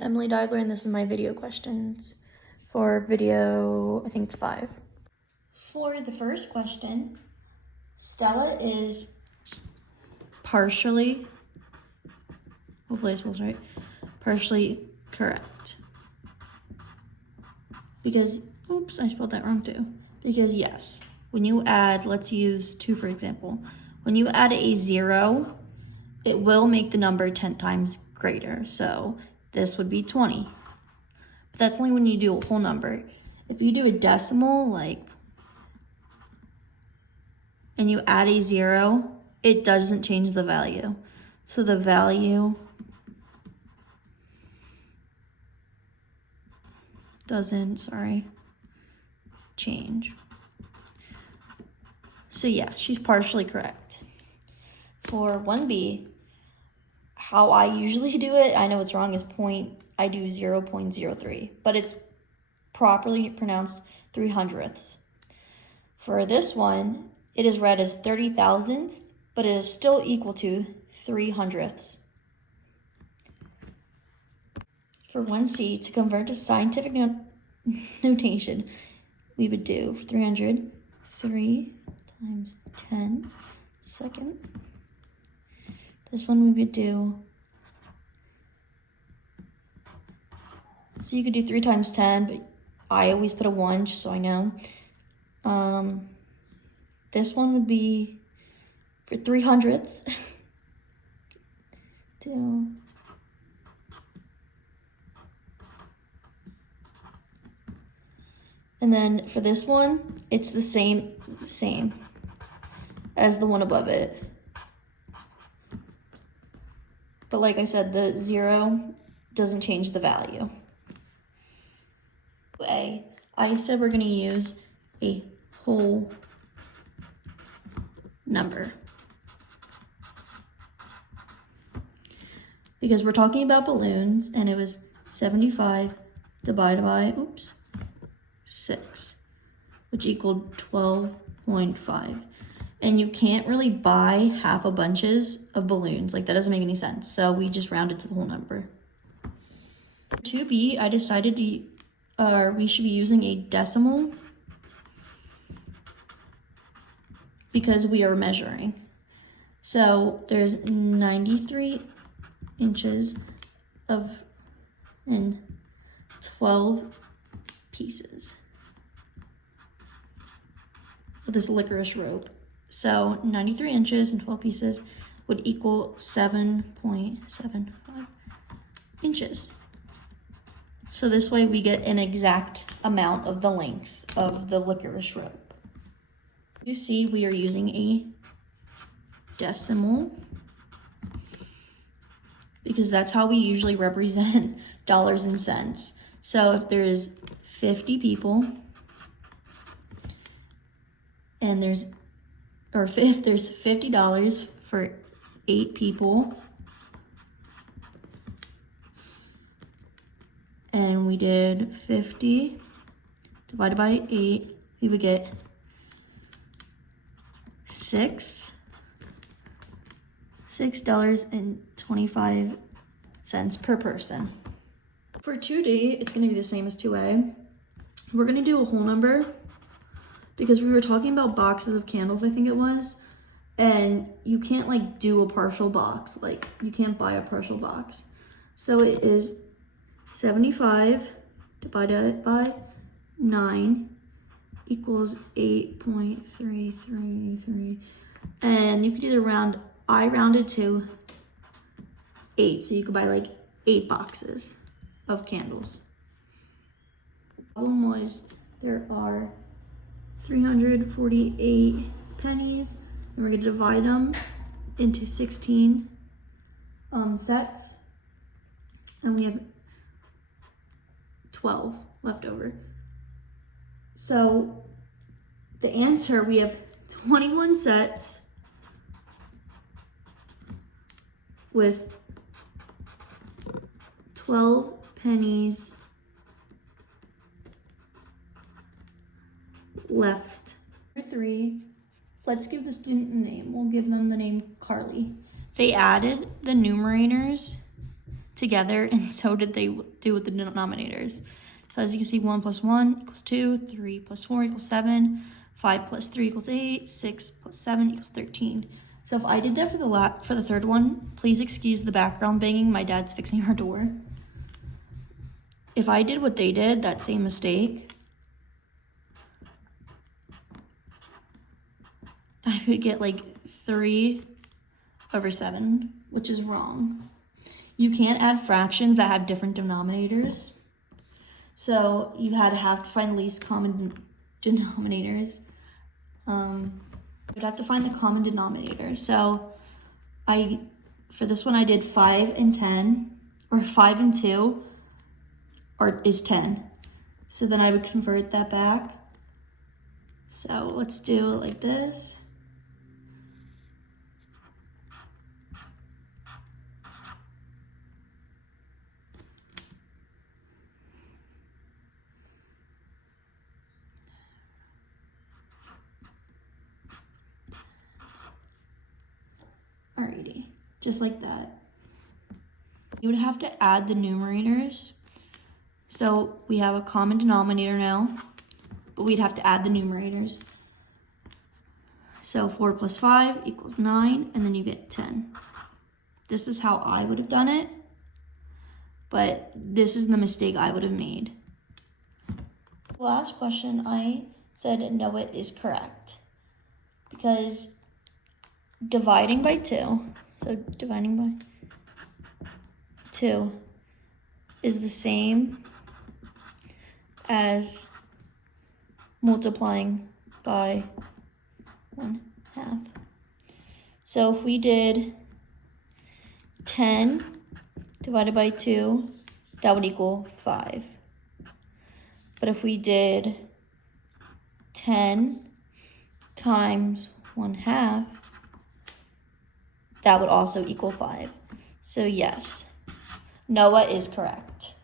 I'm Emily Dagler, and this is my video questions for video, I think it's 5. For the first question, Stella is partially, hopefully I spelled right, partially correct. Because, oops, I spelled that wrong too. Because yes, when you add, let's use 2 for example. When you add a 0, it will make the number 10 times greater. So this would be 20. But that's only when you do a whole number. If you do a decimal, and you add a 0, it doesn't change the value. So the value doesn't, change. So yeah, she's partially correct. For 1B, how I usually do it, I know it's wrong, I do 0.03, but it's properly pronounced 3/100ths. For this one, it is read as 30 thousandths, but it is still equal to 3/100ths. For 1C, to convert to scientific notation, we would do for 300, 3 times 10 second. This one we would do, so you could do 3 times 10, but I always put a 1 just so I know. This one would be for 3/100ths. And then for this one, it's the same as the one above it. But like I said, the 0 doesn't change the value. I said we're going to use a whole number. Because we're talking about balloons, and it was 75 divided by, 6, which equaled 12.5. And you can't really buy half a bunches of balloons. That doesn't make any sense. So we just rounded to the whole number. 2B, I decided we should be using a decimal because we are measuring. So there's 93 inches and 12 pieces of this licorice rope. So 93 inches and 12 pieces would equal 7.75 inches. So this way we get an exact amount of the length of the licorice rope. You see we are using a decimal because that's how we usually represent dollars and cents. So if there's 50 people and if there's $50 for 8 people, and we did 50 divided by 8, we would get $6.25 per person. For 2D, it's going to be the same as 2A. We're going to do a whole number because we were talking about boxes of candles, I think it was, and you can't do a partial box. You can't buy a partial box. So it is 75 divided by 9 equals 8.333. And you could either I rounded to 8, so you could buy 8 boxes of candles. The problem was there are 348 pennies, and we're going to divide them into 16 sets, and we have 12 left over. So the answer, we have 21 sets with 12 pennies left. Number 3, let's give the student a name. We'll give them the name Carly. They added the numerators together, and so did they do with the denominators. So as you can see, 1 plus 1 equals 2, 3 plus 4 equals 7, 5 plus 3 equals 8, 6 plus 7 equals 13. So if I did that for the third one, please excuse the background banging. My dad's fixing our door. If I did what they did, that same mistake, I would get like 3/7, which is wrong. You can't add fractions that have different denominators. So you have to find the least common denominators. You'd have to find the common denominator. So for this one, I did 5 and 10, or 5 and 2 is 10. So then I would convert that back. So let's do it like this. Alrighty, just like that. You would have to add the numerators. So we have a common denominator now, but we'd have to add the numerators. So 4 plus 5 equals 9, and then you get 10. This is how I would have done it, but this is the mistake I would have made. Last question, I said no, it is correct. Because dividing by 2, so dividing by 2 is the same as multiplying by 1/2. So if we did 10 divided by 2, that would equal 5. But if we did 10 times 1/2, that would also equal 5. So yes, Noah is correct.